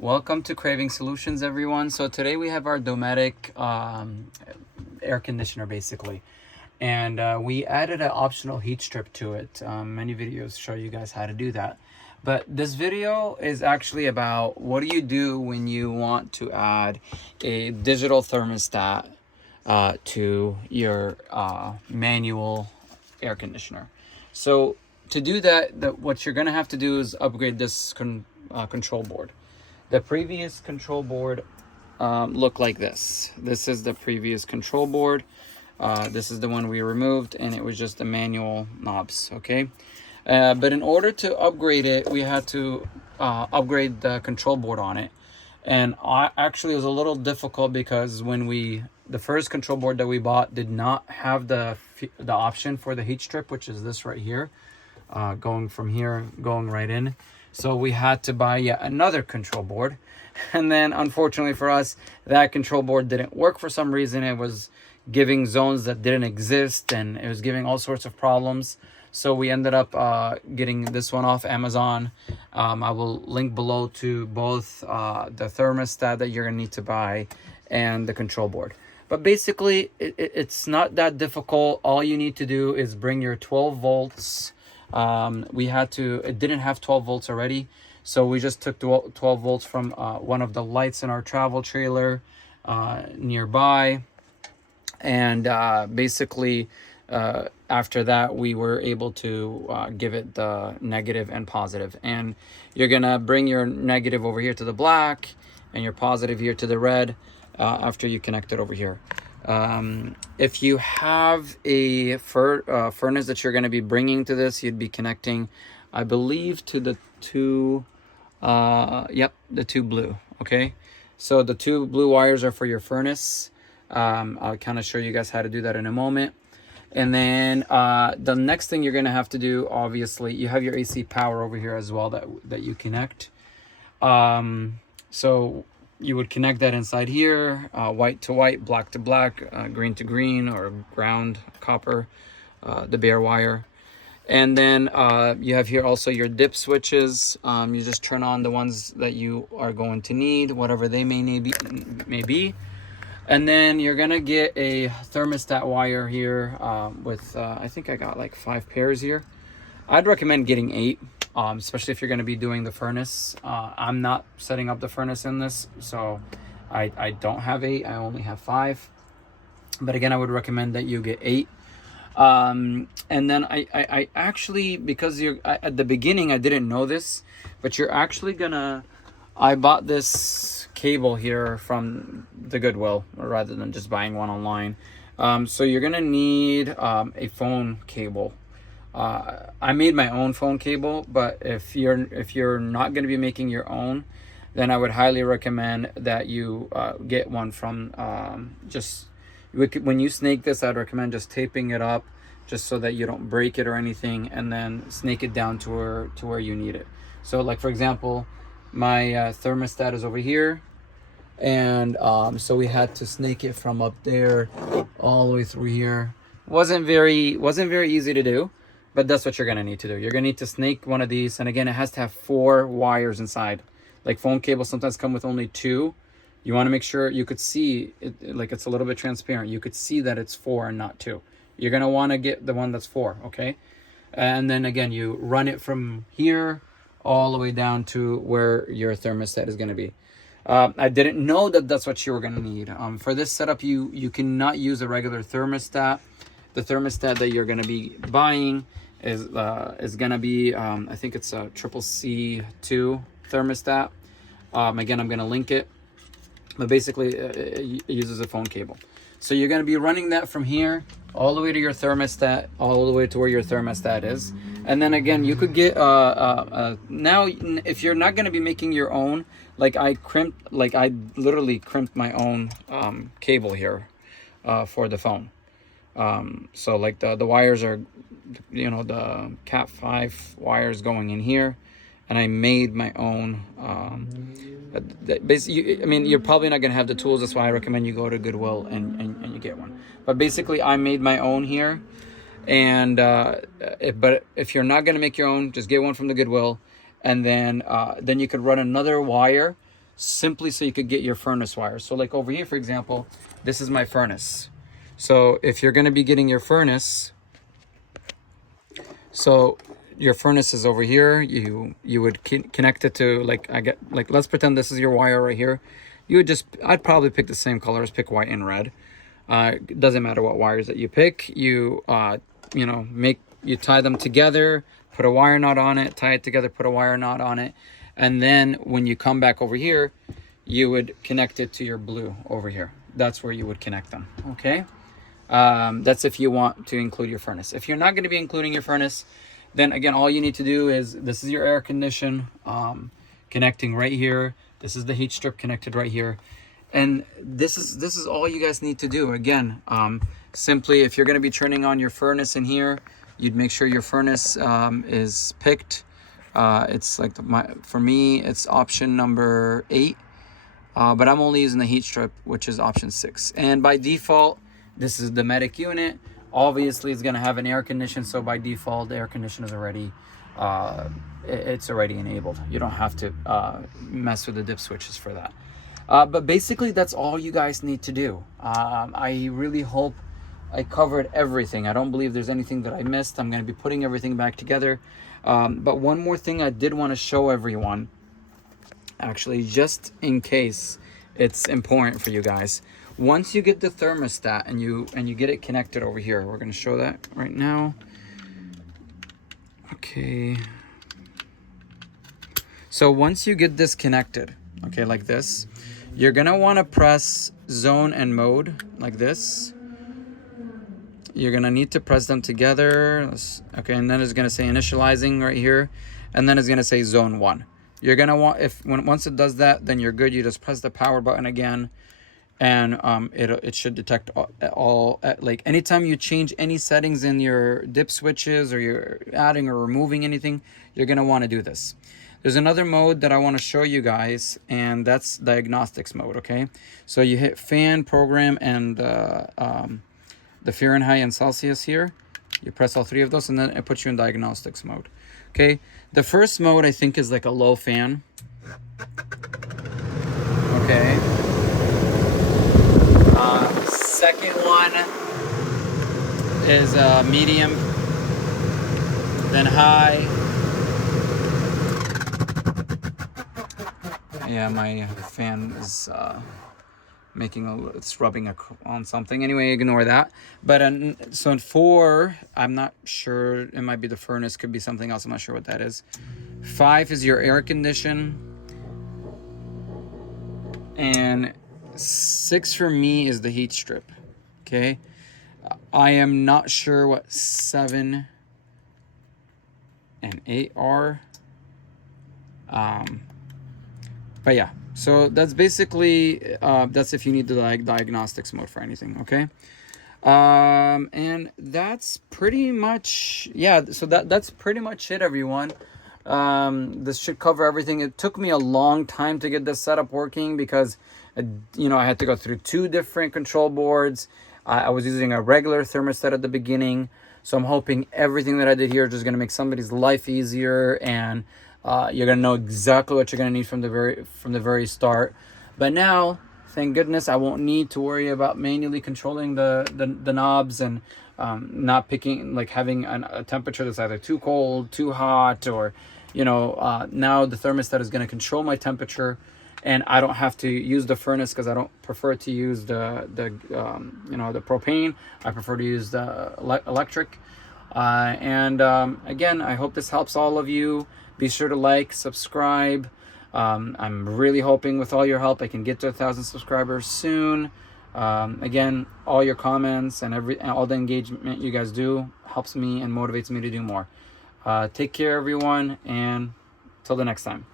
Welcome to Craving Solutions, everyone. So today we have our Dometic air conditioner, basically. And we added an optional heat strip to it. Many videos show you guys how to do that. But this video is actually about what do you do when you want to add a digital thermostat to your manual air conditioner. So to do that, what you're going to have to do is upgrade this control board. The previous control board looked like this. This is the previous control board. This is the one we removed, and it was just the manual knobs, okay? But in order to upgrade it, we had to upgrade the control board on it. And actually, it was a little difficult because the first control board that we bought did not have the option for the heat strip, which is this right here, going from here, going right in. So we had to buy yet another control board. And then unfortunately for us, that control board didn't work for some reason. It was giving zones that didn't exist, and it was giving all sorts of problems. So we ended up getting this one off Amazon. I will link below to both the thermostat that you're gonna need to buy and the control board. But basically, it's not that difficult. All you need to do is bring your 12 volts. It didn't have 12 volts already, so we just took 12 volts from one of the lights in our travel trailer nearby, and basically after that we were able to give it the negative and positive. And you're gonna bring your negative over here to the black and your positive here to the red after you connect it over here. If you have a furnace that you're going to be bringing to this, you'd be connecting, I believe, to the two blue. Okay, so the two blue wires are for your furnace. I'll kind of show you guys how to do that in a moment. And then the next thing you're going to have to do, obviously, you have your AC power over here as well that you connect. So you would connect that inside here, white to white, black to black, green to green, or ground copper, the bare wire. And then you have here also your dip switches. You just turn on the ones that you are going to need, whatever they may be. And then you're gonna get a thermostat wire here with, I think I got like 5 pairs here. I'd recommend getting 8. Especially if you're going to be doing the furnace. I'm not setting up the furnace in this, so I don't have 8. I only have 5. But again, I would recommend that you get 8. And then I actually, because at the beginning I didn't know this, but you're actually gonna, I bought this cable here from the Goodwill rather than just buying one online. So you're gonna need a phone cable. I made my own phone cable, but if you're not going to be making your own, then I would highly recommend that you get one from when you snake this, I'd recommend just taping it up just so that you don't break it or anything, and then snake it down to where you need it. So like, for example, my thermostat is over here, and so we had to snake it from up there all the way through here. Wasn't very easy to do. But that's what you're going to need to do. You're going to need to snake one of these. And again, it has to have 4 wires inside. Like phone cables sometimes come with only 2. You want to make sure you could see it, like it's a little bit transparent. You could see that it's 4 and not 2. You're going to want to get the one that's 4, okay? And then again, you run it from here all the way down to where your thermostat is going to be. I didn't know that that's what you were going to need. For this setup, you cannot use a regular thermostat. The thermostat that you're going to be buying is going to be, I think it's a CCC2 thermostat. Again, I'm going to link it. But basically, it uses a phone cable. So you're going to be running that from here all the way to your thermostat, all the way to where your thermostat is. And then again, you could get, now, if you're not going to be making your own, like I literally crimped my own cable here for the phone. So like the wires are, the Cat 5 wires going in here, and I made my own. Basically, I mean, you're probably not going to have the tools. That's why I recommend you go to Goodwill and you get one. But basically, I made my own here. And but if you're not going to make your own, just get one from the Goodwill. And then you could run another wire simply so you could get your furnace wires. So like over here, for example, this is my furnace. So if you're going to be getting your furnace, so your furnace is over here, you would connect it to, like, let's pretend this is your wire right here. You would just, I'd probably pick the same colors, pick white and red. It doesn't matter what wires that you pick. You you tie them together, put a wire knot on it, tie it together, put a wire knot on it, and then when you come back over here, you would connect it to your blue over here. That's where you would connect them, okay? That's if you want to include your furnace. If you're not going to be including your furnace, then again, all you need to do is, this is your air condition connecting right here. This is the heat strip connected right here. And this is all you guys need to do. Again, simply, if you're going to be turning on your furnace in here, you'd make sure your furnace is picked. It's like, for me, it's option number 8. But I'm only using the heat strip, which is option 6. And by default, this is the Dometic unit. Obviously, it's going to have an air condition, so by default, the air condition is already it's already enabled. You don't have to mess with the dip switches for that. But basically, that's all you guys need to do. I really hope I covered everything. I don't believe there's anything that I missed. I'm going to be putting everything back together. But one more thing I did want to show everyone, actually, just in case it's important for you guys. Once you get the thermostat and you get it connected over here, we're going to show that right now. Okay. So once you get this connected, okay, like this, you're going to want to press zone and mode like this. You're going to need to press them together. Okay, and then it's going to say initializing right here, and then it's going to say zone 1. You're going to want, once it does that, then you're good. You just press the power button again, and it should detect all like anytime you change any settings in your dip switches, or you're adding or removing anything, you're going to want to do this. There's another mode that I want to show you guys, and that's diagnostics mode. Okay, so you hit fan, program, and the Fahrenheit and Celsius here. You press all 3 of those, and then it puts you in diagnostics mode. Okay, the first mode I think is like a low fan. Okay. Second one is medium, then high. Yeah, my fan is it's rubbing on something. Anyway, ignore that. But so in 4, I'm not sure. It might be the furnace, could be something else. I'm not sure what that is. 5 is your air condition, and 6 for me is the heat strip. Okay, I am not sure what 7 and 8 are. But yeah, so that's basically that's if you need the diagnostics mode for anything. Okay, and that's pretty much, yeah, so that's pretty much it, everyone. This should cover everything. It took me a long time to get this setup working because I had to go through 2 different control boards. I was using a regular thermostat at the beginning, so I'm hoping everything that I did here is just going to make somebody's life easier, and you're going to know exactly what you're going to need from the very start. But now, thank goodness, I won't need to worry about manually controlling the knobs and not picking, like having a temperature that's either too cold, too hot, or now the thermostat is going to control my temperature, and I don't have to use the furnace because I don't prefer to use the propane. I prefer to use the electric. Again, I hope this helps all of you. Be sure to like, subscribe. I'm really hoping with all your help I can get to 1,000 subscribers soon. Again, all your comments and all the engagement you guys do helps me and motivates me to do more. Take care, everyone, and till the next time.